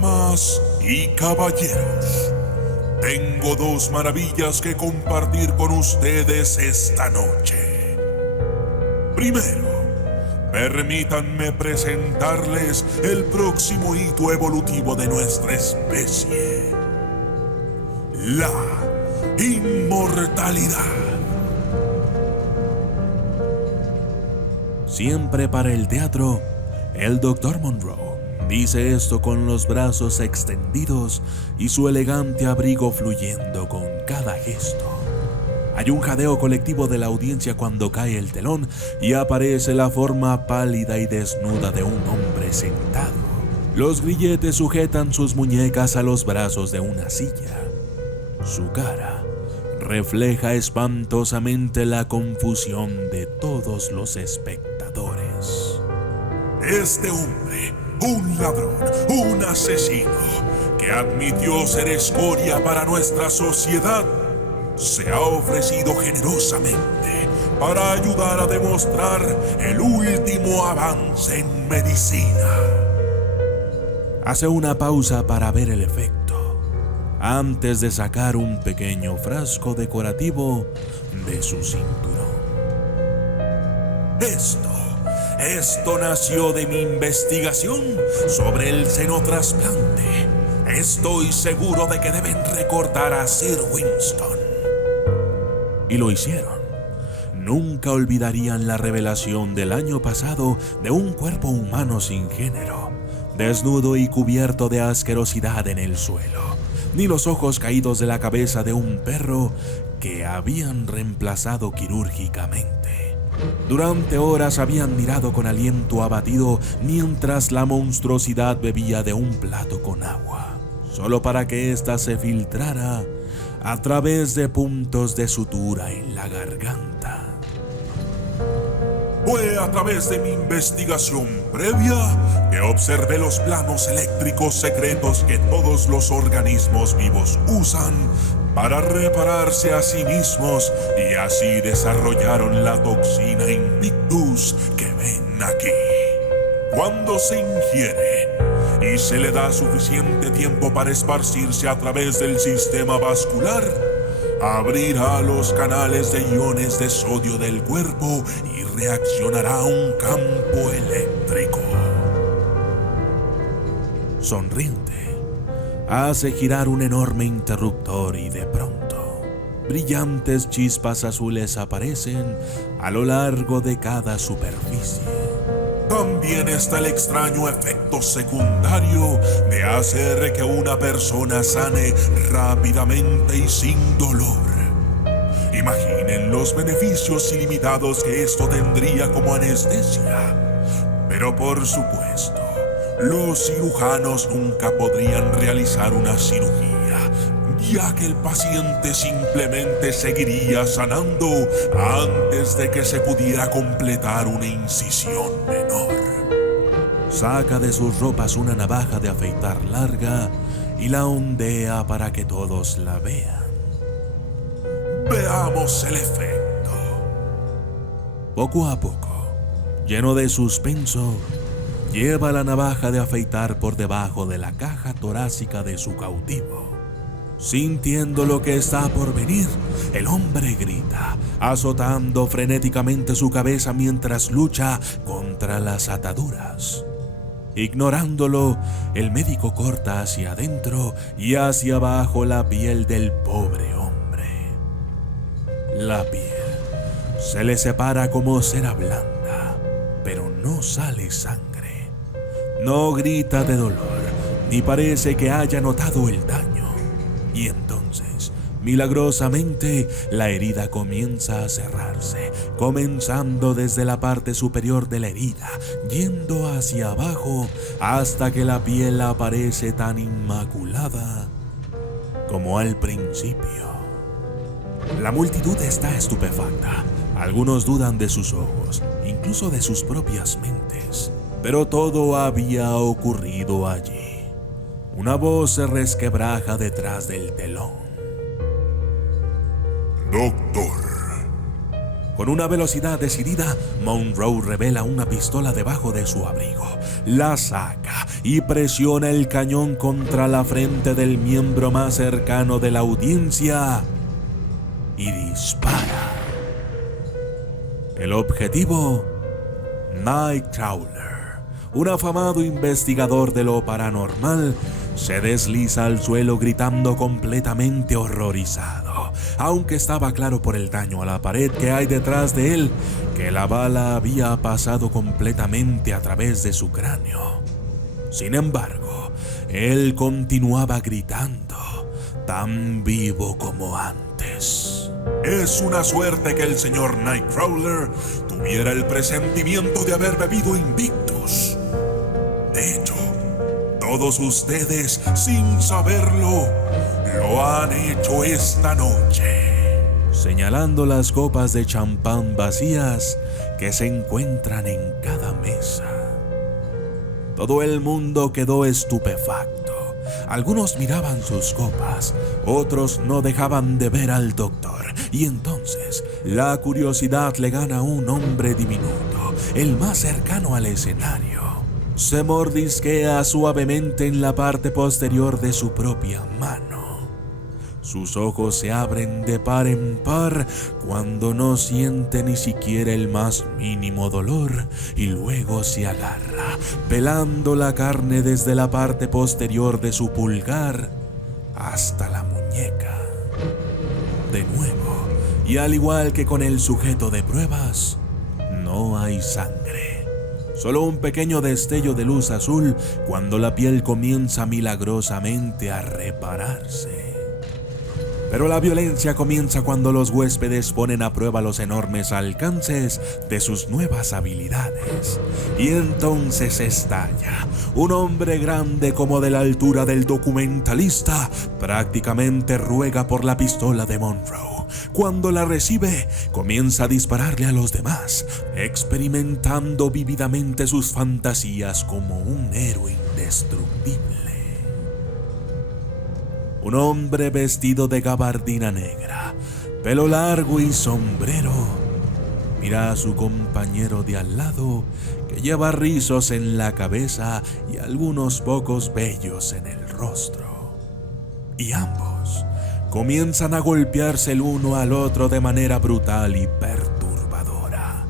Damas y caballeros, tengo dos maravillas que compartir con ustedes esta noche. Primero, permítanme presentarles el próximo hito evolutivo de nuestra especie: la inmortalidad. Siempre para el teatro, el Dr. Monroe dice esto con los brazos extendidos y su elegante abrigo fluyendo con cada gesto. Hay un jadeo colectivo de la audiencia cuando cae el telón y aparece la forma pálida y desnuda de un hombre sentado. Los grilletes sujetan sus muñecas a los brazos de una silla. Su cara refleja espantosamente la confusión de todos los espectadores. Este hombre, un ladrón, un asesino, que admitió ser escoria para nuestra sociedad, se ha ofrecido generosamente para ayudar a demostrar el último avance en medicina. Hace una pausa para ver el efecto, antes de sacar un pequeño frasco decorativo de su cinturón. Esto nació de mi investigación sobre el xenotrasplante. Estoy seguro de que deben recordar a Sir Winston. Y lo hicieron. Nunca olvidarían la revelación del año pasado de un cuerpo humano sin género, desnudo y cubierto de asquerosidad en el suelo, ni los ojos caídos de la cabeza de un perro que habían reemplazado quirúrgicamente. Durante horas habían mirado con aliento abatido mientras la monstruosidad bebía de un plato con agua, solo para que ésta se filtrara a través de puntos de sutura en la garganta. Fue a través de mi investigación previa que observé los planos eléctricos secretos que todos los organismos vivos usan para repararse a sí mismos, y así desarrollaron la toxina Invictus que ven aquí. Cuando se ingiere y se le da suficiente tiempo para esparcirse a través del sistema vascular, abrirá los canales de iones de sodio del cuerpo y reaccionará a un campo eléctrico. Sonriente, hace girar un enorme interruptor y de pronto, brillantes chispas azules aparecen a lo largo de cada superficie. También está el extraño efecto secundario de hacer que una persona sane rápidamente y sin dolor. Imaginen los beneficios ilimitados que esto tendría como anestesia. Pero por supuesto, los cirujanos nunca podrían realizar una cirugía, ya que el paciente simplemente seguiría sanando antes de que se pudiera completar una incisión menor. Saca de sus ropas una navaja de afeitar larga y la ondea para que todos la vean. Veamos el efecto. Poco a poco, lleno de suspenso, lleva la navaja de afeitar por debajo de la caja torácica de su cautivo. Sintiendo lo que está por venir, el hombre grita, azotando frenéticamente su cabeza mientras lucha contra las ataduras. Ignorándolo, el médico corta hacia adentro y hacia abajo la piel del pobre hombre. La piel se le separa como cera blanda, pero no sale sangre. No grita de dolor, ni parece que haya notado el daño. Y entonces, milagrosamente, la herida comienza a cerrarse, comenzando desde la parte superior de la herida, yendo hacia abajo hasta que la piel aparece tan inmaculada como al principio. La multitud está estupefacta. Algunos dudan de sus ojos, incluso de sus propias mentes. Pero todo había ocurrido allí. Una voz se resquebraja detrás del telón. Doctor, Con una velocidad decidida, Monroe revela una pistola debajo de su abrigo, la saca y presiona el cañón contra la frente del miembro más cercano de la audiencia y dispara. El objetivo, Nightcrawler, un afamado investigador de lo paranormal, se desliza al suelo gritando completamente horrorizado, aunque estaba claro por el daño a la pared que hay detrás de él que la bala había pasado completamente a través de su cráneo. Sin embargo, él continuaba gritando, tan vivo como antes. Es una suerte que el señor Nightcrawler tuviera el presentimiento de haber bebido Invictus. De hecho, todos ustedes, sin saberlo, lo han hecho esta noche. Señalando las copas de champán vacías que se encuentran en cada mesa. Todo el mundo quedó estupefacto. Algunos miraban sus copas, otros no dejaban de ver al doctor. Y entonces, la curiosidad le gana a un hombre diminuto, el más cercano al escenario. Se mordisquea suavemente en la parte posterior de su propia mano. Sus ojos se abren de par en par cuando no siente ni siquiera el más mínimo dolor y luego se agarra, pelando la carne desde la parte posterior de su pulgar hasta la muñeca. De nuevo, y al igual que con el sujeto de pruebas, no hay sangre. Solo un pequeño destello de luz azul cuando la piel comienza milagrosamente a repararse. Pero la violencia comienza cuando los huéspedes ponen a prueba los enormes alcances de sus nuevas habilidades. Y entonces estalla. Un hombre grande como de la altura del documentalista prácticamente ruega por la pistola de Monroe. Cuando la recibe, comienza a dispararle a los demás, experimentando vívidamente sus fantasías como un héroe indestructible. Un hombre vestido de gabardina negra, pelo largo y sombrero, mira a su compañero de al lado que lleva rizos en la cabeza y algunos pocos vellos en el rostro. Y ambos comienzan a golpearse el uno al otro de manera brutal y perturbadora.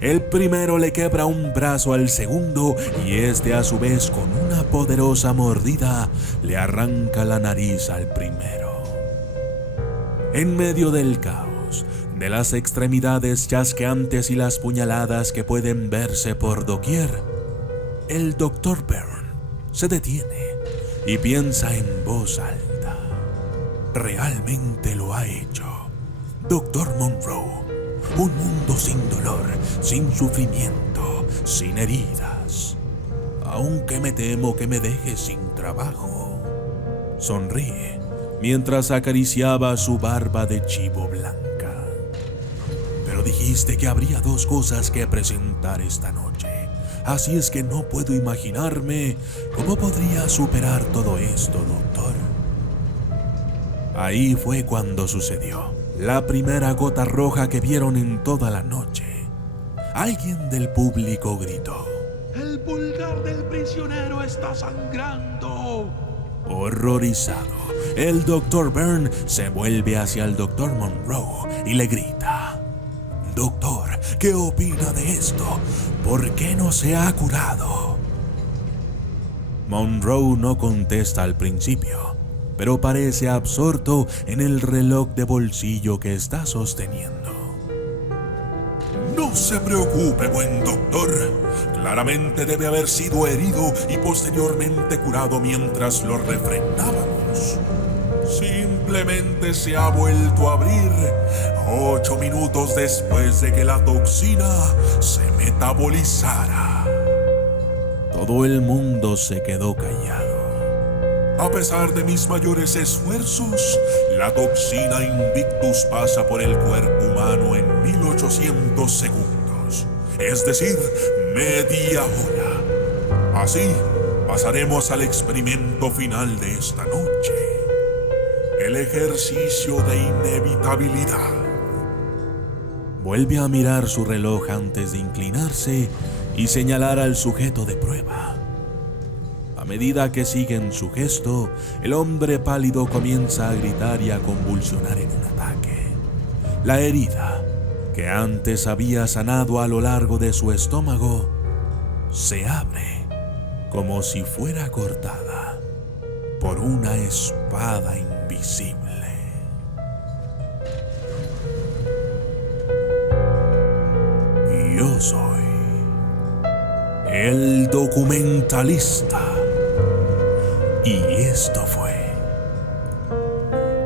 El primero le quebra un brazo al segundo y este a su vez con una poderosa mordida le arranca la nariz al primero. En medio del caos, de las extremidades chasqueantes y las puñaladas que pueden verse por doquier, el Dr. Byrne se detiene y piensa en voz alta. Realmente lo ha hecho. Dr. Monroe, un mundo sin dolor, sin sufrimiento, sin heridas. Aunque me temo que me deje sin trabajo. Sonríe mientras acariciaba su barba de chivo blanca. Pero dijiste que habría dos cosas que presentar esta noche. Así es que no puedo imaginarme cómo podría superar todo esto, doctor. Ahí fue cuando sucedió. La primera gota roja que vieron en toda la noche. Alguien del público gritó: ¡El pulgar del prisionero está sangrando! Horrorizado, el Dr. Byrne se vuelve hacia el Dr. Monroe y le grita: Doctor, ¿qué opina de esto? ¿Por qué no se ha curado? Monroe no contesta al principio, pero parece absorto en el reloj de bolsillo que está sosteniendo. No se preocupe, buen doctor. Claramente debe haber sido herido y posteriormente curado mientras lo refrenábamos. Simplemente se ha vuelto a abrir 8 minutos después de que la toxina se metabolizara. Todo el mundo se quedó callado. A pesar de mis mayores esfuerzos, la toxina Invictus pasa por el cuerpo humano en 1800 segundos, es decir, media hora. Así, pasaremos al experimento final de esta noche, el ejercicio de inevitabilidad. Vuelve a mirar su reloj antes de inclinarse y señalar al sujeto de prueba. A medida que siguen su gesto, el hombre pálido comienza a gritar y a convulsionar en un ataque. La herida, que antes había sanado a lo largo de su estómago, se abre como si fuera cortada por una espada invisible. Yo soy el documentalista y esto fue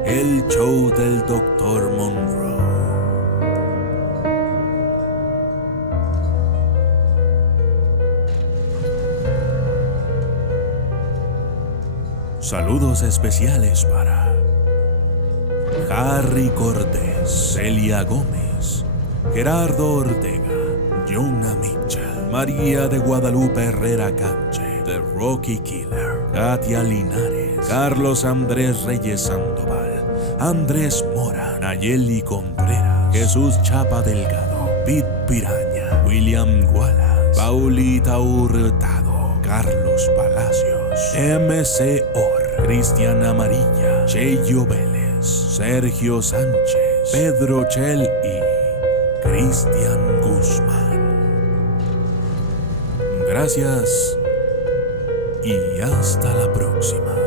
el show del Dr. Monroe. Saludos especiales para Harry Cortés, Celia Gómez, Gerardo Ortega, Jonah Mitchell, María de Guadalupe Herrera Canche, The Rocky Killer, Katia Linares, Carlos Andrés Reyes Sandoval, Andrés Mora, Nayeli Contreras, Jesús Chapa Delgado, Pete Piraña, William Wallace, Paulita Hurtado, Carlos Palacios, MC Or, Cristian Amarilla, Cheyo Vélez, Sergio Sánchez, Pedro Chel y Cristian Guzmán. Gracias y hasta la próxima.